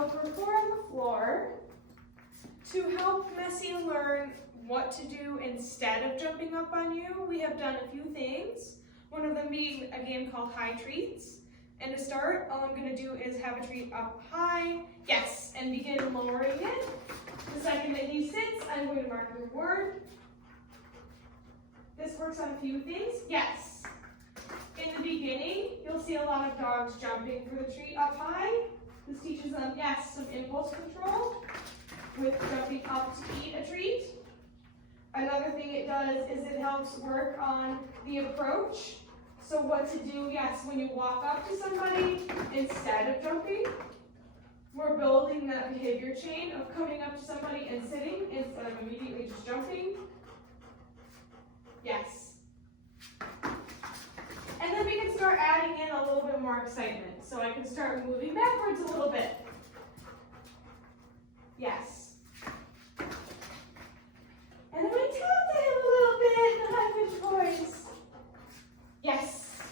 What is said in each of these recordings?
So for 4 on the floor, to help Messi learn what to do instead of jumping up on you, we have done a few things. One of them being a game called High Treats. And to start, all I'm going to do is have a treat up high, yes, and begin lowering it. The second that he sits, I'm going to mark the reward. This works on a few things, yes. In the beginning, you'll see a lot of dogs jumping for the treat up high. This teaches them, yes, some impulse control with jumping up to eat a treat. Another thing it does is it helps work on the approach. So what to do, yes, when you walk up to somebody instead of jumping, we're building that behavior chain of coming up to somebody and sitting instead of immediately just jumping. Yes. And then we can start adding in a little bit more excitement. So I can start moving backwards a little bit. Yes. And then we tap to him a little bit in a high-pitched voice. Yes.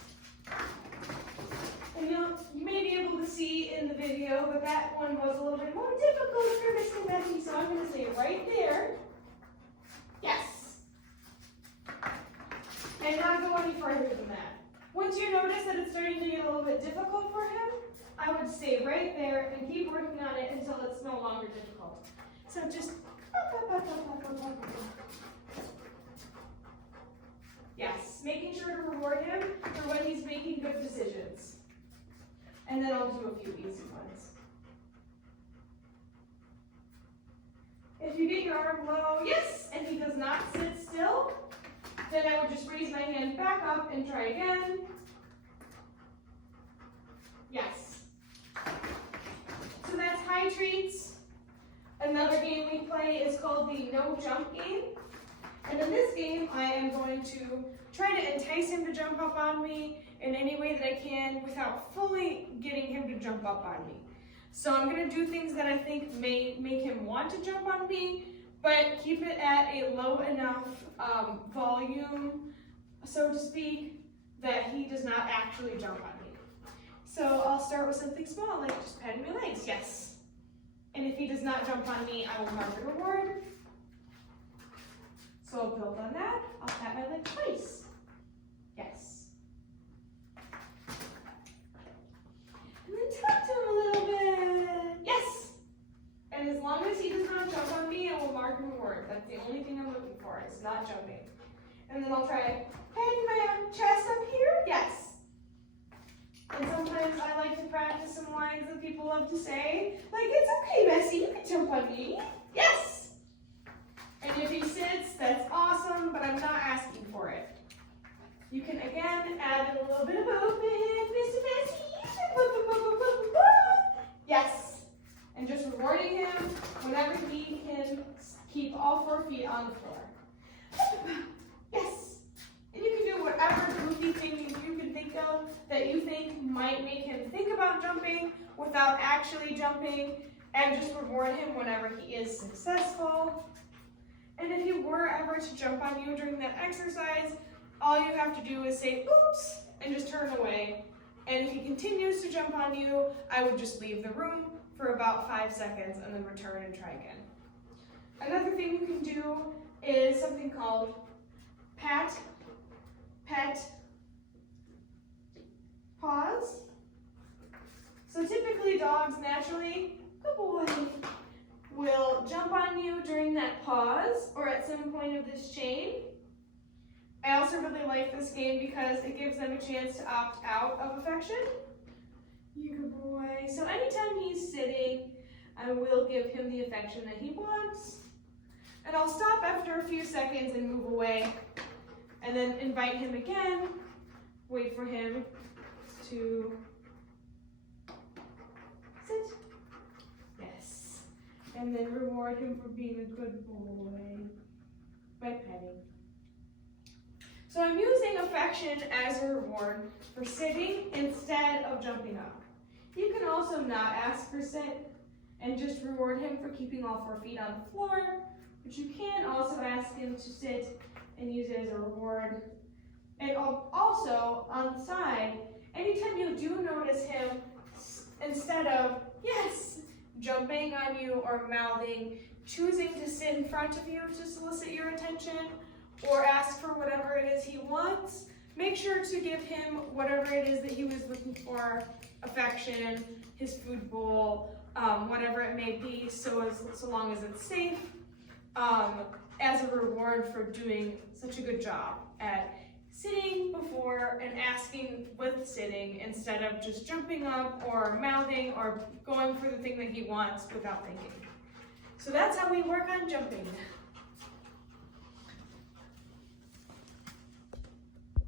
And you may be able to see in the video, but that one was a little bit more difficult for Mr. Messi, so I'm going to say right there. Yes. And not go any further than that. Once you notice that it's starting to get a little bit difficult for him, I would stay right there and keep working on it until it's no longer difficult. So just yes, making sure to reward him for when he's making good decisions. And then I'll do a few easy ones. If you get your arm low, yes, and he does not sit still, then I would just raise my hand back up and try again. Yes. So that's High Treats. Another game we play is called the No Jump game. And in this game, I am going to try to entice him to jump up on me in any way that I can without fully getting him to jump up on me. So I'm going to do things that I think may make him want to jump on me, but keep it at a low enough volume, so to speak, that he does not actually jump on me. So I'll start with something small, like just patting my legs, yes. And if he does not jump on me, I will mark a reward. So I'll build on that. I'll pat my leg twice. Yes. And then tap to him a little bit. Yes. And as long as he does not jump on me, I will mark a reward. That's the only thing I'm looking for, is not jumping. And then I'll try patting my chest up here. Yes. And sometimes I like to practice some lines that people love to say, like, it's okay, Messi, you can jump on me. Yes. And if he sits, that's awesome, but I'm not asking for it. You can, again, add in a little bit of movement, Mr. Messi. Yes. And just rewarding him whenever he can keep all 4 feet on the floor. Yes. And you can do whatever goofy thing you can think of that you think might make him think about jumping without actually jumping, and just reward him whenever he is successful. And if he were ever to jump on you during that exercise, all you have to do is say, oops, and just turn away. And if he continues to jump on you, I would just leave the room for about 5 seconds and then return and try again. Another thing you can do is something called pat, pet, pause. So typically dogs naturally, good boy, will jump on you during that pause or at some point of this chain. I also really like this game because it gives them a chance to opt out of affection. You good boy. So anytime he's sitting, I will give him the affection that he wants. And I'll stop after a few seconds and move away. And then invite him again. Wait for him to sit. Yes. And then reward him for being a good boy by petting. So I'm using affection as a reward for sitting instead of jumping up. You can also not ask for sit and just reward him for keeping all 4 feet on the floor, but you can also ask him to sit and use it as a reward. And also, on the side, anytime you do notice him, instead of, yes, jumping on you or mouthing, choosing to sit in front of you to solicit your attention or ask for whatever it is he wants, make sure to give him whatever it is that he was looking for, affection, his food bowl, whatever it may be, so long as it's safe, as a reward for doing such a good job at sitting before and asking with sitting instead of just jumping up or mouthing or going for the thing that he wants without thinking. So that's how we work on jumping.